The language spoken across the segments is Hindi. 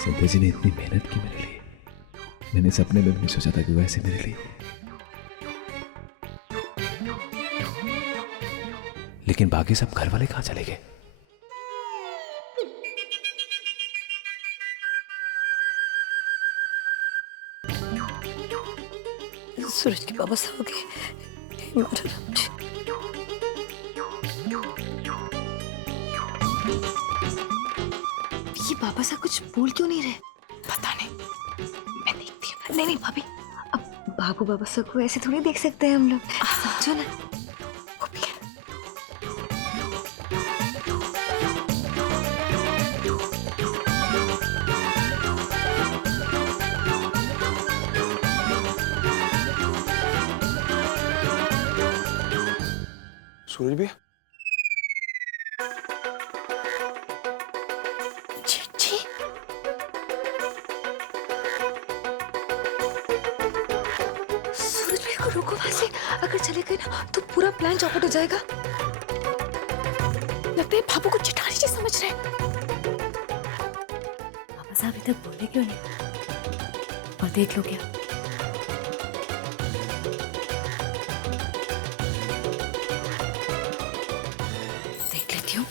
संध्या जी ने इतनी मेहनत की मेरे लिए, मैंने सपने में भी नहीं सोचा था कि वो ऐसे मेरे लिए। लेकिन बाकी सब घर वाले कहां चले गए? सूरज के बाबा साहब गए। ये बाबा साहब कुछ बोल क्यों नहीं रहे? पता नहीं, मैं देखती हूँ। नहीं भाभी, अब बाबू बाबा साहब को ऐसे थोड़ी देख सकते हैं हम लोग, समझो ना। वो भी है। सूरज भैया, चिट्ठी? सूरज भैया को रोको वहां से, अगर चले गए ना तो पूरा प्लान चौपट हो जाएगा। लगता है बाबू को चिठारी जी समझ रहे हैं। पापा साहब अभी तक बोले क्यों नहीं? और देख लो क्या देख लेती हूँ।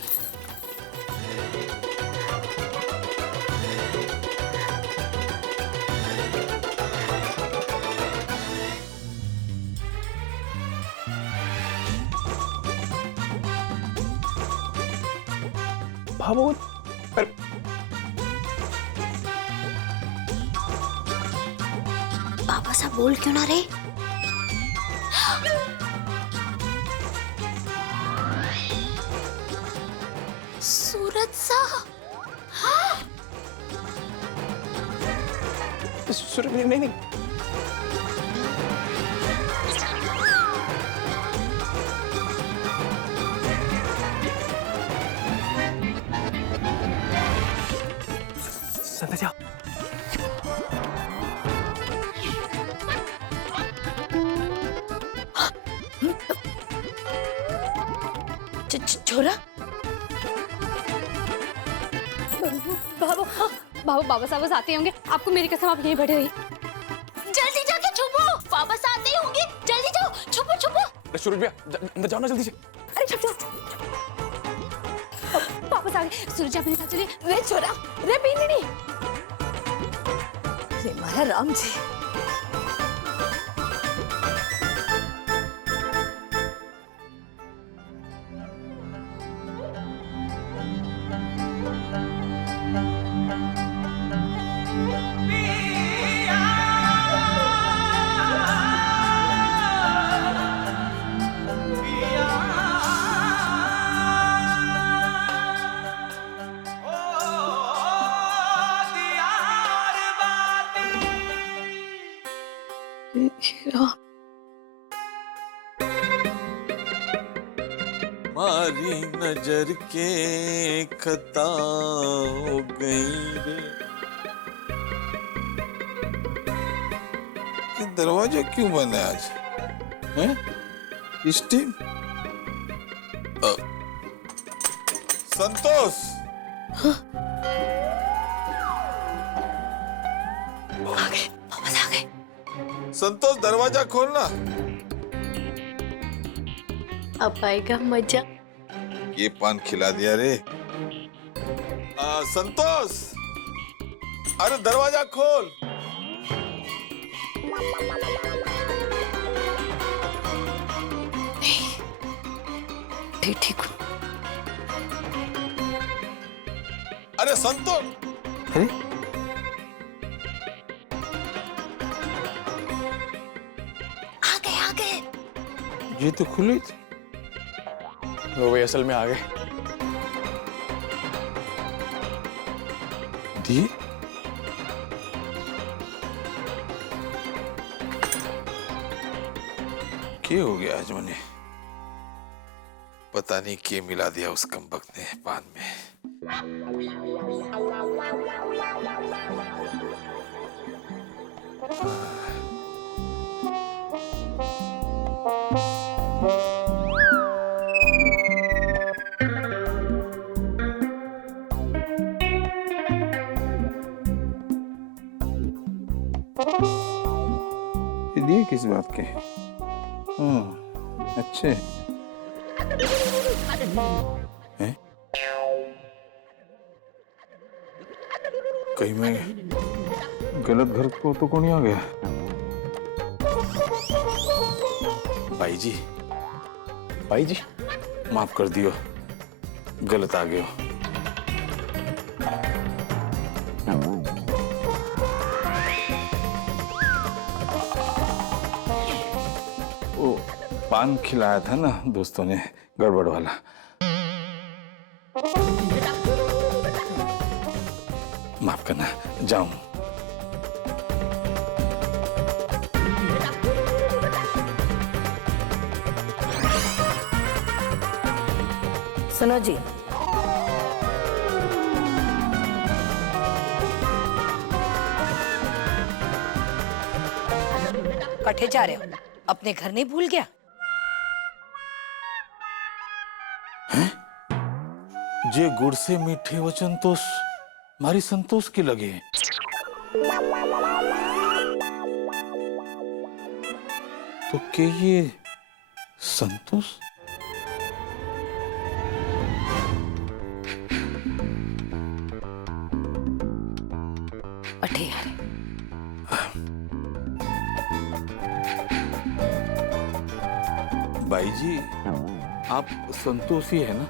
बाबू, अरे पापा साहब बोल क्यों ना रहे? सूरज साहब, सूरज भैया, नहीं नहीं, संध्या छोरा बाबा बाबा साहब आते होंगे, आपको मेरी कसम, आप यहीं बैठे रहिए। जल्दी जाके छुपो, पापा साथ नहीं होंगे। जल्दी जाओ, छुपो छुपो। अरे सूरज भैया, अंदर जाओ ना जल्दी से। अरे छुप जाओ। वापस आ गए। सूरज आप मेरे साथ चलिए। रे छोरा, रे बीननी, रे मारा राम जी। मारी नजर के खता हो गई रे। ये दरवाजा क्यों बंद है आज? हैं? इस टाइम? संतोष, आ गए, वापस आ गए। संतोष दरवाजा खोलना। अब आएगा मजा। ये पान खिला दिया रे। संतोष, अरे दरवाजा खोल। ठीक हूँ। अरे संतोष, अरे आ गए। ये तो खुली थी। वो भाई असल में आ गए। दी क्या हो गया आज? मैंने पता नहीं क्या मिला दिया उस कमबख्त ने पान में। ये दिए किस बात के? अच्छे हैं? कहीं मैं गलत घर को तो कौन आ गया? भाई जी माफ कर दियो, गलत आ गयो। वो पान खिलाया था ना दोस्तों ने, गड़बड़ वाला। माफ करना, जाऊं। सुनो जी, कट्ठे जा रहे हो? अपने घर नहीं भूल गया? जे गुड़ से मीठे वचन तो मारी संतोष की लगे। तो क्या ये संतोष? अठे यार, भाई जी आप संतोष ही है ना?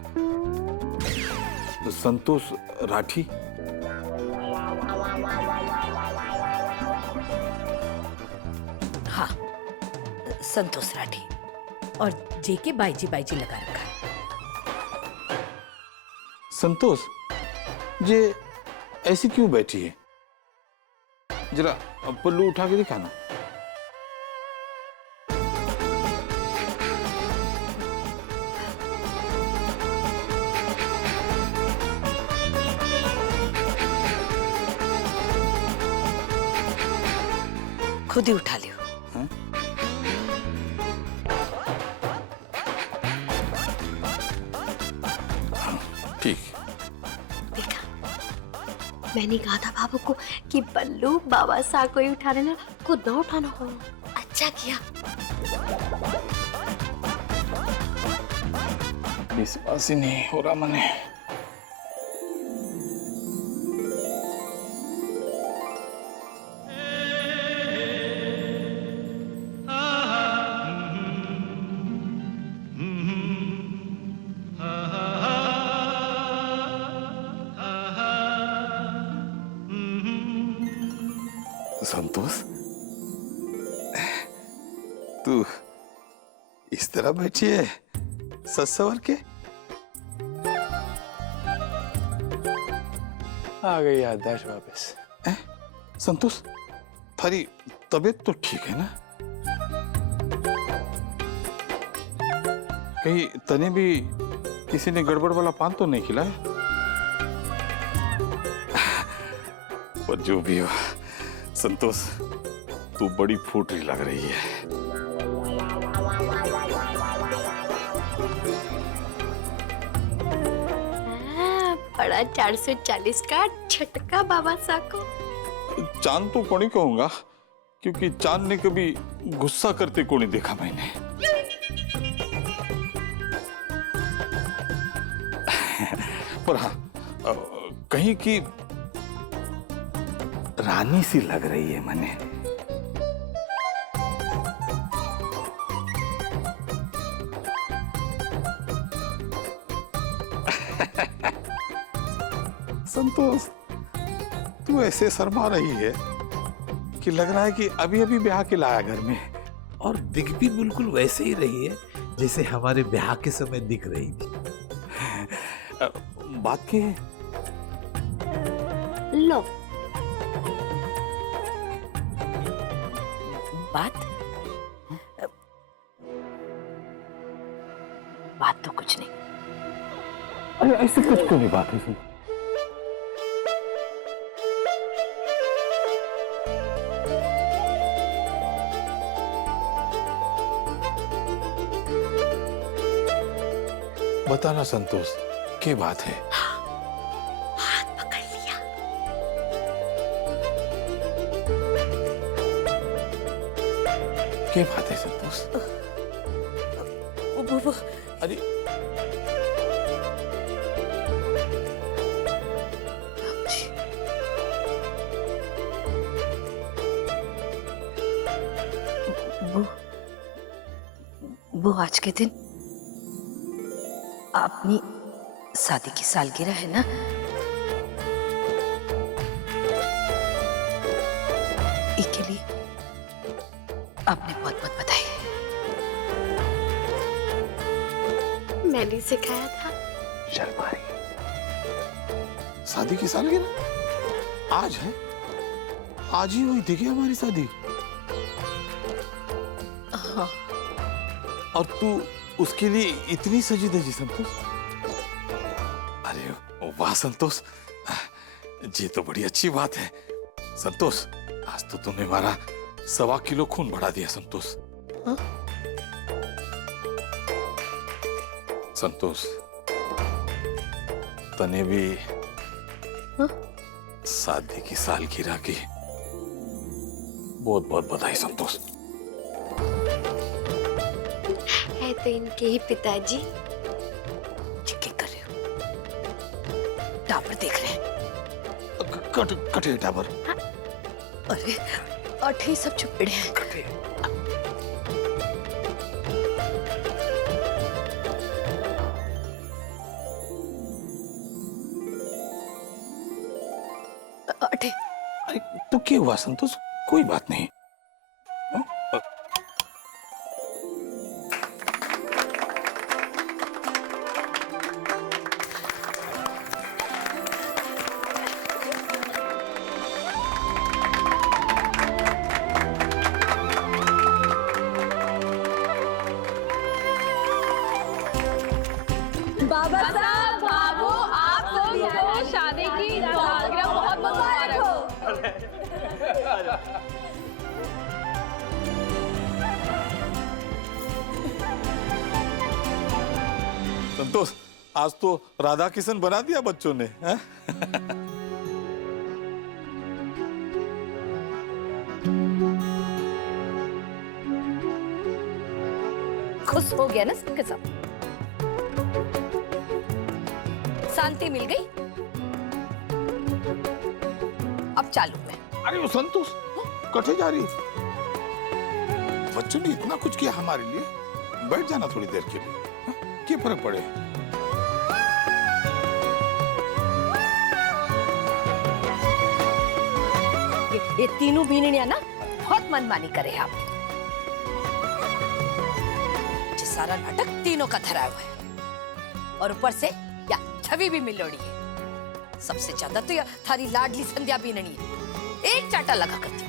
संतोष राठी। हाँ, संतोष राठी। और जेके बाईजी लगा रखा है। संतोष जे ऐसी क्यों बैठी है? जरा पल्लू उठा के दिखाना। खुद ही उठा लियो। ठीक। देखा, मैंने कहा था बाबू को कि बल्लू बाबा सा को ही उठा लेना, खुद ना उठाना हो। अच्छा किया। विश्वास ही नहीं हो रहा मने। संतोष, तू इस तरह बैठी है सच सवर के? आ गई याददाश्त वापस। संतोष, थारी तबीयत तो ठीक है ना? कहीं तने भी किसी ने गड़बड़ वाला पान तो नहीं खिलाया? पर जो भी हो संतोष, तू बड़ी फूटरी लग रही है। बड़ा 440 का झटका बाबा सा को। चांद तो कोनी कहूंगा, क्योंकि चांद ने कभी गुस्सा करते को नहीं देखा मैंने। पर हाँ, कहीं की रानी सी लग रही है मने। संतोष, तू ऐसे शर्मा रही है कि लग रहा है कि अभी अभी ब्याह के लाया घर में। और दिख भी बिल्कुल वैसे ही रही है जैसे हमारे ब्याह के समय दिख रही थी। बात की है? लो, बात तो कुछ नहीं। अरे ऐसे कुछ क्यों नहीं बात है? बताना संतोष, क्या बात है? हाथ पकड़ लिया। क्या बात है संतोष? वो अरे वो आज के दिन अपनी शादी की सालगिरह है ना? इसके लिए आपने बहुत बहुत बधाई। मैंने सिखाया था। शर्मा रही। शादी की सालगिरह आज है? आज ही हुई थी क्या हमारी शादी? हाँ। और तू उसके लिए इतनी सजी धजी संतोष? अरे वाह संतोष, ये तो बड़ी अच्छी बात है संतोष। आज तो तूने हमारा 1.25 किलो खून बढ़ा दिया संतोष। हाँ? संतोष तने भी हाँ? शादी की सालगिरह की बहुत बहुत बधाई संतोष। है तो इनके ही पिताजी। चिक्की कर रहे हो? टापर देख रहे हैं? कटे टावर। अरे अठे सब चुपड़े हैं। अठे अरे तो क्या हुआ संतोष? कोई बात नहीं। बाबा साहब, बाबू, आप सभी को शादी की सालगिरह बहुत मुबारक हो। संतोष आज तो राधा किशन बना दिया बच्चों ने। हैं? खुश हो गया ना सबके सब? शांति मिल गई? अब चालू मैं। अरे वो संतोष कटे जा रही? बच्चों ने इतना कुछ किया हमारे लिए, बैठ जाना थोड़ी देर के लिए। हाँ? क्या फर्क पड़े? ये तीनों बीनियां ना बहुत मनमानी करे आप। ये सारा नाटक तीनों का धरा हुआ है और ऊपर से या छवि भी मिलोड़ी है। सबसे ज्यादा तो या थारी लाडली संध्या बीननी है, एक चाटा लगा कर दी।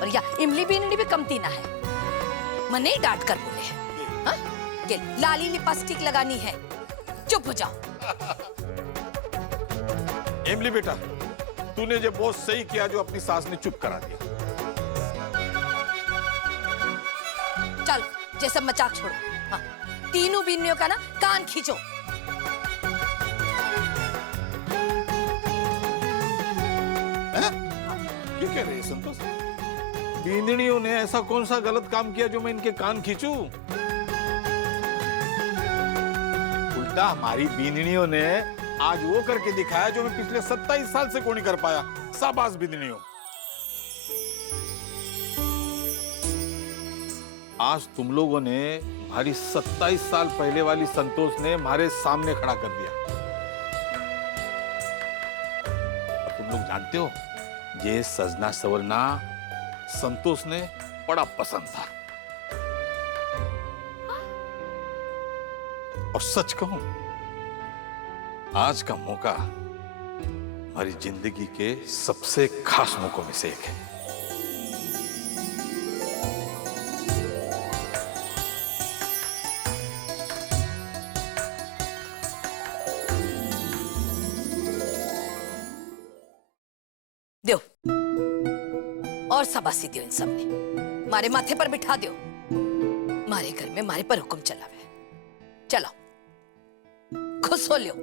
और या इमली बीननी भी कमती ना है, मने डांट कर बोले हैं। हाँ? कि लाली लिपस्टिक लगानी है, चुप हो जाओ। इमली बेटा, तूने जो बहुत सही किया जो अपनी सास ने चुप करा दिया। चल ये सब मजाक छोड़ो। हाँ, तीनों बीनियों का ना कान खींचो। क्या कह रहे हैं संतोष? बींदड़ियों ने ऐसा कौन सा गलत काम किया जो मैं इनके कान खींचूं? उल्टा हमारी बींदड़ियों ने आज वो करके दिखाया जो मैं पिछले 27 साल से को नहीं कर पाया। शाबाश बींदड़ियों। आज तुम लोगों ने हमारी 27 साल पहले वाली संतोष ने हमारे सामने खड़ा कर दिया। तुम लोग जानते हो ये सजना सवरना संतोष ने बड़ा पसंद था। और सच कहूं, आज का मौका हमारी जिंदगी के सबसे खास मौकों में से एक है। दो और शाबाशी दियो इन सब ने, मारे माथे पर बिठा दियो। मारे घर में मारे पर हुक्म चला है। चलो खुश हो लियो।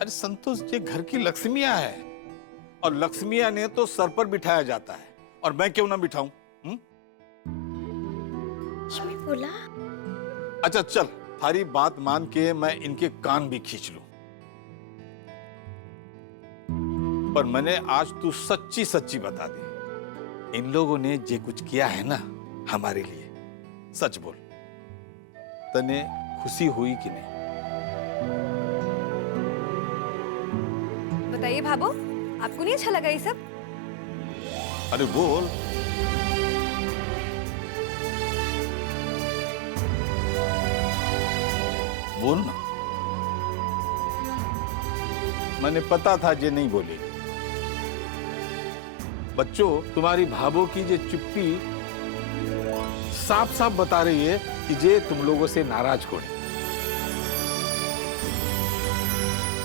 अरे संतोष, ये घर की लक्ष्मियां है और लक्ष्मियां ने तो सर पर बिठाया जाता है, और मैं क्यों ना बिठाऊं? बोला अच्छा चल, थारी बात मान के मैं इनके कान भी खींच लूं, पर मैंने आज तू सच्ची सच्ची बता दे, इन लोगों ने जे कुछ किया है ना हमारे लिए, सच बोल, तने खुशी हुई कि नहीं? बताइए भाबो, आपको नहीं अच्छा लगा ये सब? अरे बोल। बोल ना। मैंने पता था जे नहीं बोले। बच्चों, तुम्हारी भाभो की जे चुप्पी साफ साफ बता रही है कि जे तुम लोगों से नाराज हो।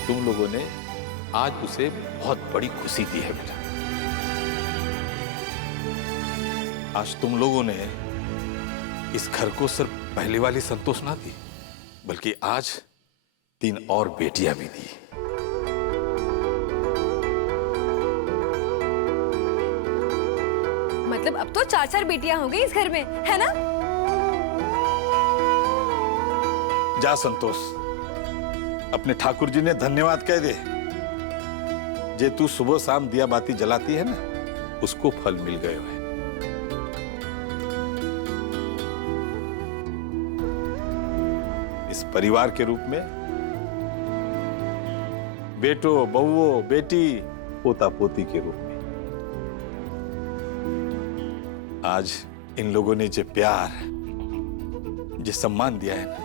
तुम लोगों ने आज उसे बहुत बड़ी खुशी दी है बेटा। आज तुम लोगों ने इस घर को सिर्फ पहले वाली संतोष ना दी, बल्कि आज 3 और बेटियां भी दी। मतलब अब तो 4-4 बेटियां हो गई इस घर में, है ना? जा संतोष, अपने ठाकुर जी ने धन्यवाद कह दे। जे तू सुबह शाम दिया बाती जलाती है ना, उसको फल मिल गए है। इस परिवार के रूप में बेटो, बहुओं, बेटी, पोता पोती के रूप में आज इन लोगों ने जो प्यार, जो सम्मान दिया है ना,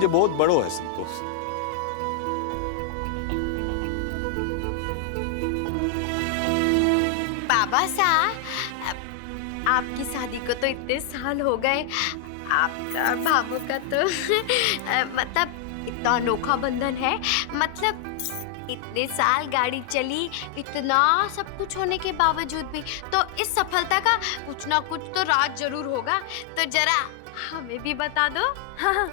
ये बहुत बड़ो है संतोष। बाबा साहब, आपकी शादी को तो इतने साल हो गए, आपका और भाभो का तो मतलब इतना अनोखा बंधन है। मतलब इतने साल गाड़ी चली, इतना सब कुछ होने के बावजूद भी तो इस सफलता का कुछ ना कुछ तो राज जरूर होगा। तो जरा हमें भी बता दो। हाँ।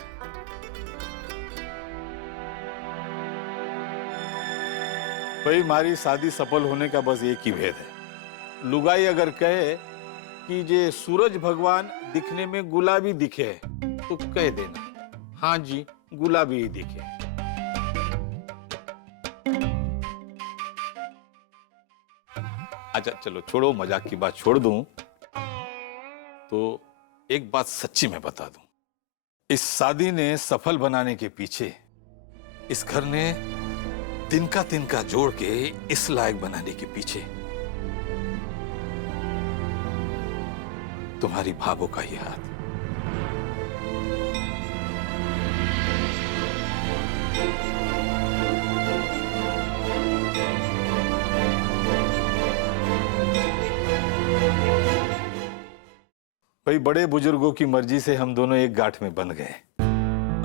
भाई, हमारी शादी सफल होने का बस एक ही भेद है। लुगाई अगर कहे कि जे सूरज भगवान दिखने में गुलाबी दिखे तो कह देना, हाँ जी गुलाबी ही दिखे। अच्छा चलो छोड़ो, मजाक की बात छोड़ दूं तो एक बात सच्ची मैं बता दूं, इस शादी ने सफल बनाने के पीछे इस घर ने तिनका जोड़ के इस लायक बनाने के पीछे तुम्हारी भाभो का ही हाथ। भाई, बड़े बुजुर्गों की मर्जी से हम दोनों एक गांठ में बंध गए।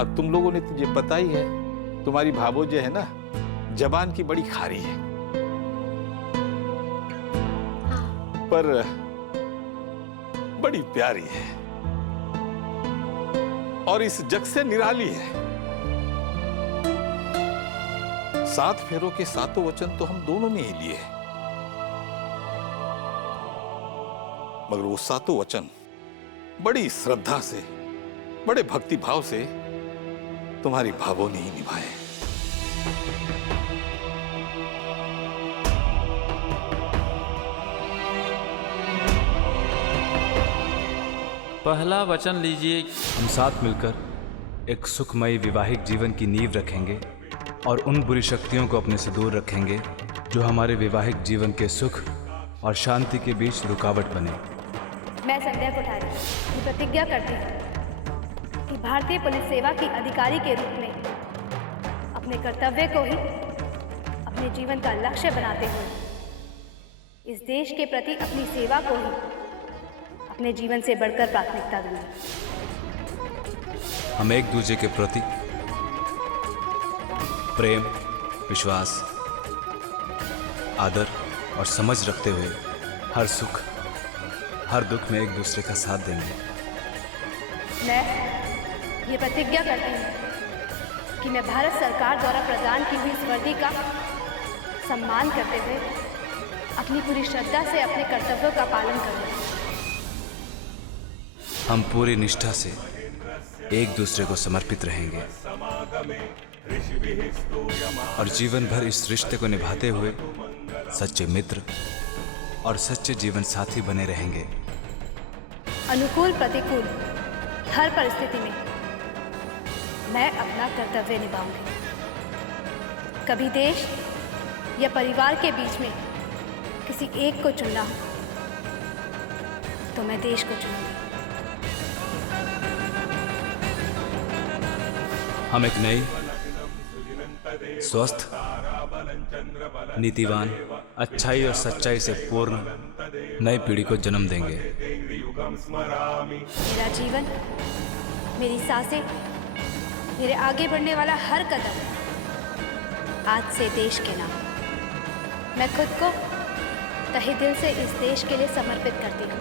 अब तुम लोगों ने तुझे पता ही है, तुम्हारी भाभो जो है ना, जबान की बड़ी खारी है, पर बड़ी प्यारी है और इस जग से निराली है। 7 फेरों के 7 वचन तो हम दोनों ने ही लिए हैं, मगर वो 7 वचन बड़ी श्रद्धा से, बड़े भक्ति भाव से तुम्हारी भाभो ने ही निभाए। पहला वचन लीजिए। हम साथ मिलकर एक सुखमयी वैवाहिक जीवन की नींव रखेंगे और उन बुरी शक्तियों को अपने से दूर रखेंगे जो हमारे वैवाहिक जीवन के सुख और शांति के बीच रुकावट बने। मैं संध्या कोठारी ये प्रतिज्ञा करती हूँ कि भारतीय पुलिस सेवा की अधिकारी के रूप में अपने कर्तव्य को ही अपने जीवन का लक्ष्य बनाते हुए इस देश के प्रति अपनी सेवा को ही अपने जीवन से बढ़कर प्राथमिकता दूंगी। हम एक दूसरे के प्रति प्रेम, विश्वास, आदर और समझ रखते हुए हर सुख, हर दुख में एक दूसरे का साथ देंगे। मैं ये प्रतिज्ञा करती हूँ कि मैं भारत सरकार द्वारा प्रदान की हुई इस वर्दी का सम्मान करते हुए अपनी पूरी श्रद्धा से अपने कर्तव्यों का पालन करूंगी। हम पूरी निष्ठा से एक दूसरे को समर्पित रहेंगे और जीवन भर इस रिश्ते को निभाते हुए सच्चे मित्र और सच्चे जीवन साथी बने रहेंगे। अनुकूल प्रतिकूल हर परिस्थिति में मैं अपना कर्तव्य निभाऊंगी। कभी देश या परिवार के बीच में किसी एक को चुनना हो तो मैं देश को चुनूंगी। हम एक नई, स्वस्थ, नीतिवान, अच्छाई और सच्चाई से पूर्ण नई पीढ़ी को जन्म देंगे। मेरा जीवन, मेरी सांसें, मेरे आगे बढ़ने वाला हर कदम आज से देश के नाम। मैं खुद को तहे दिल से इस देश के लिए समर्पित करती हूँ।